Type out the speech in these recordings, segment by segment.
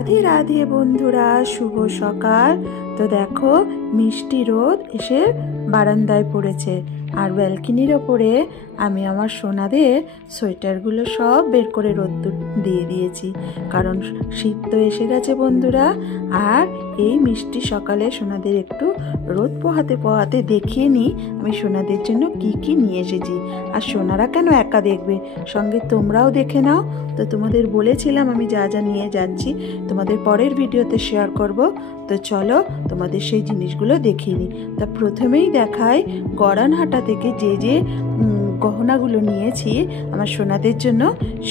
রাধে রাধে বন্ধুরা, শুভ সকাল। তো দেখো মিষ্টি রোদ এসে বারান্দায় পড়েছে, আর ব্যালকনির ওপরে আমি আমার সোনাদের সোয়েটারগুলো সব বের করে রোদ্দুর দিয়ে দিয়েছি, কারণ শীত তো এসে গেছে বন্ধুরা। আর এই মিষ্টি সকালে সোনাদের একটু রোদ পোহাতে পোহাতে দেখিয়ে নিই আমি সোনাদের জন্য কি কি নিয়ে এসেছি। আর সোনারা কেন একা দেখবে, সঙ্গে তোমরাও দেখে নাও। তো তোমাদের বলেছিলাম আমি যা যা নিয়ে যাচ্ছি তোমাদের পরের ভিডিওতে শেয়ার করব। তো চলো তোমাদের সেই জিনিসগুলো দেখিয়ে নিই। তা প্রথমেই দেখায় গড়ানহাটা থেকে যে গহনাগুলো নিয়েছি আমার সোনাদের জন্য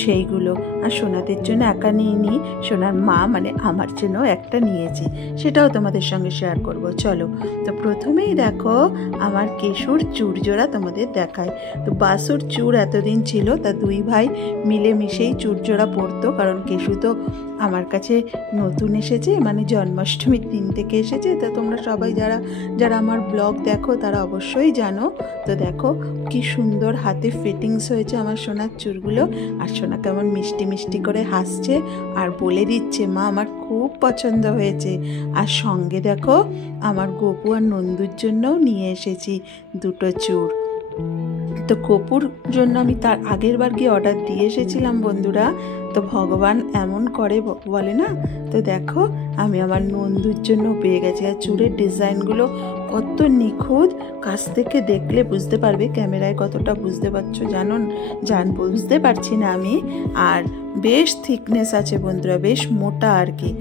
সেইগুলো। আর সোনাদের জন্য একা নিয়ে নিই, সোনার মা মানে আমার জন্য একটা নিয়েছি, সেটাও তোমাদের সঙ্গে শেয়ার করব। চলো, তো প্রথমেই দেখো আমার কেশুর চূড় জোড়া তোমাদের দেখায়। তো বাসুর চূড় এতদিন ছিল, তা দুই ভাই মিলেমিশেই চূড় জোড়া পরতো, কারণ কেশু তো আমার কাছে নতুন এসেছে, মানে জন্মাষ্টমীর দিন থেকে এসেছে। তা তোমরা সবাই যারা যারা আমার ব্লগ দেখো তারা অবশ্যই জানো। তো দেখো কি সুন্দর হাতে ফিটিংস হয়েছে আমার সোনার চুড়গুলো, আর সোনা কেমন মিষ্টি মিষ্টি করে হাসছে আর বলে দিচ্ছে মা আমার খুব পছন্দ হয়েছে। আর সঙ্গে দেখো আমার গপু আর নন্দুর জন্যও নিয়ে এসেছি দুটো চূড়। তো গপুর জন্য আমি তার আগের বার গিয়ে অর্ডার দিয়ে এসেছিলাম বন্ধুরা। তো ভগবান এমন করে বলে না। তো দেখো আমি আমার নন্দুর জন্য পেয়ে গেছি। আর চূড়ের ডিজাইনগুলো কত নিখুঁত, কাছ থেকে দেখলে বুঝতে পারবে, ক্যামেরায় কতটা বুঝতে পারছো বুঝতে পারছি না আমি। আর বেশ থিকনেস আছে বন্ধুরা, বেশ মোটা আর কি।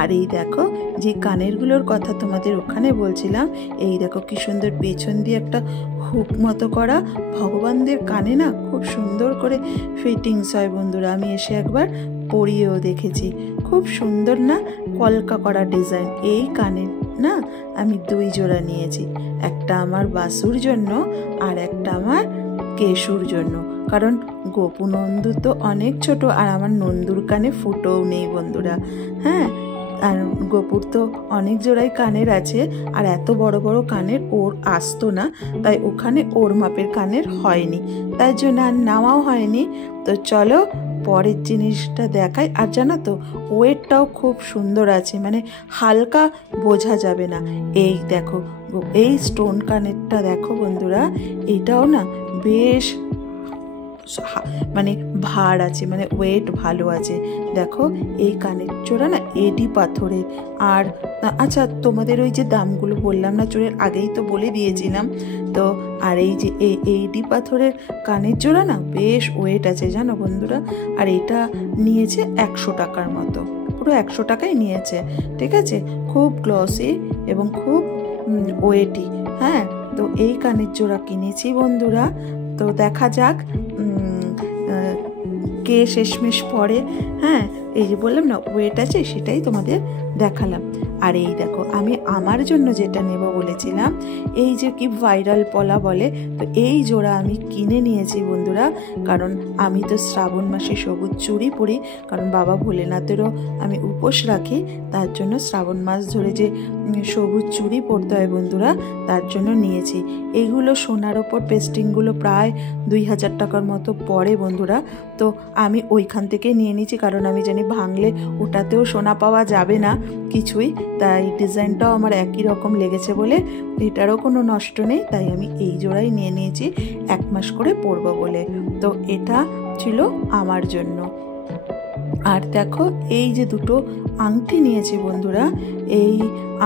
আর এই দেখো যে কানেরগুলোর কথা তোমাদের ওখানে বলছিলাম, এই দেখো কি সুন্দর পেছন দিয়ে একটা হুক মতো করা। ভগবানদের কানে না খুব সুন্দর করে ফিটিংস হয় বন্ধুরা, আমি এসে একবার পরিয়েও দেখেছি, খুব সুন্দর না, কলকা করা ডিজাইন। এই কানের না আমি দুই জোড়া নিয়েছি, একটা আমার বাসুর জন্য আর একটা আমার কেশুর জন্য, কারণ গপু নন্দু তো অনেক ছোট, আর আমার নন্দুর কানে ফুটোও নেই বন্ধুরা। হ্যাঁ, আর গপুর তো অনেক জোড়াই কানের আছে, আর এত বড় বড় কানের ওর আসতো না, তাই ওখানে ওর মাপের কানের হয়নি, তাই জন্য আর নেওয়াও হয়নি। তো চলো পরের জিনিসটা দেখাই। আর জানো তো ওয়েটটাও খুব সুন্দর আছে, মানে হালকা বোঝা যাবে না। এই দেখো এই স্টোন কানেরটা দেখো বন্ধুরা, এটাও না বেশ মানে ভার আছে, মানে ওয়েট ভালো আছে। দেখো এই কানের জোড়া না এডি পাথরের। আর আচ্ছা তোমাদের ওই যে দামগুলো বললাম না চোরের, আগেই তো বলে দিয়েছিলাম। তো আর এই যে এডি পাথরের কানের জোড়া না বেশ ওয়েট আছে জানো বন্ধুরা। আর এটা নিয়েছে 100 টাকার মতো, পুরো 100 টাকাই নিয়েছে, ঠিক আছে। খুব গ্লসি এবং খুব ওয়েটি। হ্যাঁ, তো এই কানের জোড়া কিনেছি বন্ধুরা। তো দেখা যাক কে শেষমেশ পরে। হ্যাঁ, এই যে বললাম না ওয়েট আছে, সেটাই তোমাদের দেখালাম। আর এই দেখো আমি আমার জন্য যেটা নেব বলেছিলাম, এই যে কি ভাইরাল পলা বলে, তো এই জোড়া আমি কিনে নিয়েছি বন্ধুরা। কারণ আমি তো শ্রাবণ মাসে সবুজ চুড়ি পরি, কারণ বাবা ভোলেনাথেরও আমি উপোস রাখি, তার জন্য শ্রাবণ মাস ধরে যে সবুজ চুড়ি পরতে হয় বন্ধুরা, তার জন্য নিয়েছি। এইগুলো সোনার ওপর পেস্টিংগুলো প্রায় 2000 টাকার মতো পড়ে বন্ধুরা। তো আমি ওইখান থেকে নিয়ে নিয়েছি, কারণ আমি জানি ভাঙলে ওটাতেও সোনা পাওয়া যাবে না কিছুই, তাই ডিজাইনটাও আমার একই রকম লেগেছে বলে এটারও কোনো নষ্ট নেই, তাই আমি এই জোড়াই নিয়ে নিয়েছি 1 মাস করে পরবো বলে। তো এটা ছিল আমার জন্য। আর দেখো এই যে দুটো আংটি নিয়েছি বন্ধুরা, এই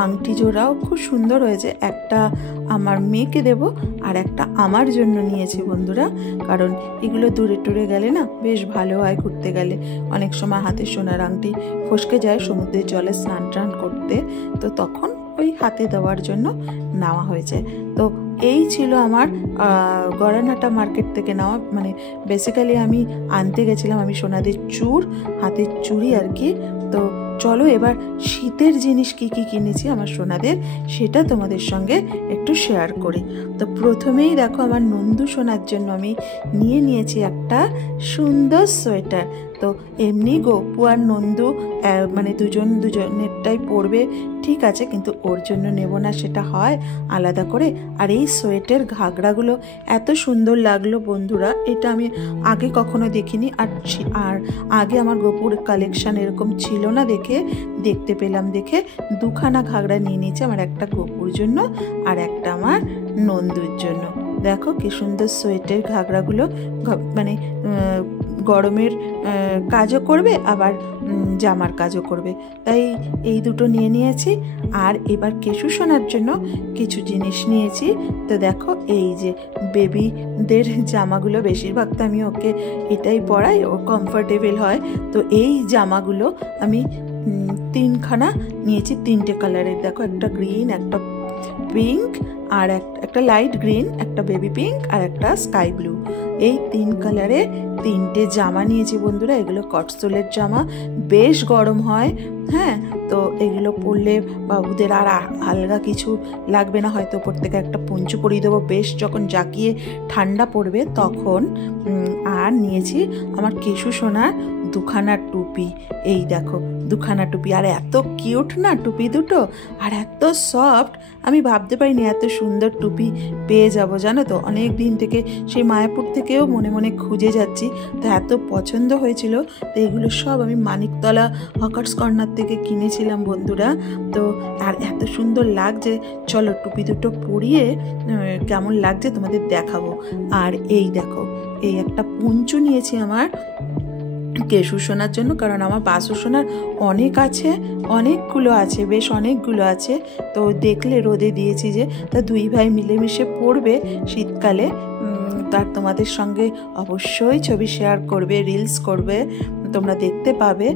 আংটি জোড়াও খুব সুন্দর হয়েছে। একটা আমার মেয়েকে দেব আর একটা আমার জন্য নিয়েছি বন্ধুরা, কারণ এগুলো দূরে টুরে গেলে না বেশ ভালো হয়, ঘুরতে গেলে অনেক সময় হাতে সোনার আংটি ফসকে যায় সমুদ্রের জলে স্নান টান করতে, তো তখন ওই হাতে দেওয়ার জন্য নেওয়া হয়েছে। তো এই ছিল আমার গড়ানহাটা মার্কেট থেকে নেওয়া, মানে বেসিক্যালি আমি আনতে গেছিলাম আমি সোনাদের চূড়, হাতের চুড়ি আর কি। তো চলো এবার শীতের জিনিস কি কি কিনেছি আমার সোনাদের সেটা তোমাদের সঙ্গে একটু শেয়ার করি। তো প্রথমেই দেখো আমার নন্দু সোনার জন্য আমি নিয়েছি একটা সুন্দর সোয়েটার। তো এমনি গপু আর নন্দু মানে দুজনেরটাই পরবে, ঠিক আছে, কিন্তু ওর জন্য নেব না, সেটা হয় আলাদা করে। আর এই সোয়েটের ঘাগরাগুলো এত সুন্দর লাগলো বন্ধুরা, এটা আমি আগে কখনো দেখিনি। আর আগে আমার গপুর কালেকশান এরকম ছিল না, দেখতে পেলাম, দেখে দুখানা ঘাগরা নিয়ে নিয়েছি, আমার একটা গপুর জন্য আর একটা আমার নন্দুর জন্য। দেখো কি সুন্দর সোয়েটের ঘাগরাগুলো, মানে গরমের কাজও করবে আবার জামার কাজও করবে, তাই এই দুটো নিয়ে নিয়েছি। আর এবার কেশু সোনার জন্য কিছু জিনিস নিয়েছি। তো দেখো এই যে বেবিদের জামাগুলো, বেশিরভাগ তো আমি ওকে এটাই পরাই, ও কমফোর্টেবল হয়। তো এই জামাগুলো আমি 3খানা নিয়েছি, 3টে কালারের। দেখো একটা গ্রিন, একটা পিঙ্ক, আর একটা লাইট গ্রিন, একটা বেবি পিঙ্ক, আর একটা স্কাই ব্লু। এই 3 কালারে 3টে জামা নিয়েছি বন্ধুরা। এগুলো কটসোলের জামা, বেশ গরম হয়। হ্যাঁ, তো এগুলো পরলে বাবুদের আর আলগা কিছু লাগবে না, হয়তো ওপর থেকে একটা পঞ্চু পরিয়ে দেবো, বেশ যখন জাকিয়ে ঠান্ডা পড়বে তখন। আর নিয়েছি আমার কেশু সোনার দুখানা টুপি। এই দেখো দুখানা টুপি, আর এত কিউট না টুপি দুটো, আর এত সফট। আমি ভাবতে পারিনি এত সুন্দর টুপি পেয়ে যাব, জানো তো। অনেক দিন থেকে সেই মায়াপুর থেকেও মনে মনে খুঁজে যাচ্ছি, তো এত পছন্দ হয়েছিল। তো এগুলো সব আমি মানিকতলা হকার্স কর্নার থেকে কিনেছিলাম বন্ধুরা। তো আর এত সুন্দর লাগছে, চলো টুপি দুটো পরিয়ে কেমন লাগছে তোমাদের দেখাবো। আর এই দেখো, এই একটা পুঞ্চু নিয়েছি আমার কেশু সোনার জন্য, কারণ আমার বাসু সোনার অনেকগুলো আছে, বেশ অনেকগুলো আছে। তো দেখলে রোদে দিয়েছি যে, তা 2 ভাই মিলেমিশে পরবে শীতকালে। তার তোমাদের সঙ্গে অবশ্যই ছবি শেয়ার করবে, রিলস করবে, তোমরা দেখতে পাবে,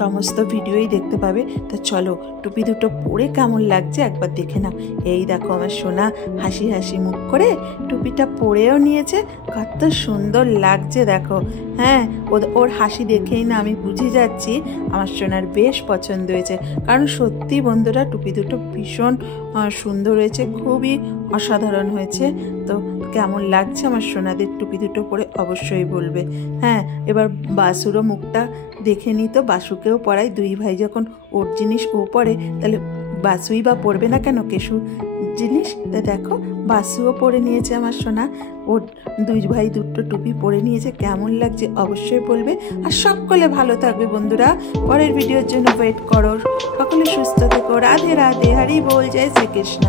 সমস্ত ভিডিওই দেখতে পাবে। তা চলো টুপি দুটো পরে কেমন লাগছে একবার দেখে নাও। এই দেখো আমার সোনা হাসি হাসি মুখ করে টুপিটা পরেও নিয়েছে, কত সুন্দর লাগছে দেখো। হ্যাঁ, ওর হাসি দেখেই না আমি বুঝে যাচ্ছি আমার সোনার বেশ পছন্দ হয়েছে। কারণ সত্যি বন্ধুরা টুপি দুটো ভীষণ সুন্দর হয়েছে, খুবই অসাধারণ হয়েছে। তো কেমন লাগছে আমার সোনাদের টুপি দুটো পরে অবশ্যই বলবে। হ্যাঁ, এবার বাসুরও মুখটা দেখে নিই, তো বাসুকেও পরাই। 2 ভাই যখন ওর জিনিস ও পরে, তাহলে বাসুই বা পরবে না কেন কেশু জিনিস। তা দেখো বাসুও পরে নিয়েছে আমার সোনা, ওর 2 ভাই দুটো টুপি পরে নিয়েছে, কেমন লাগছে অবশ্যই বলবে। আর সকলে ভালো থাকবে বন্ধুরা, পরের ভিডিওর জন্য ওয়েট করো। সকলে সুস্থ থেকো, রাধে রাধে, হরি বল, জয় শ্রীকৃষ্ণ।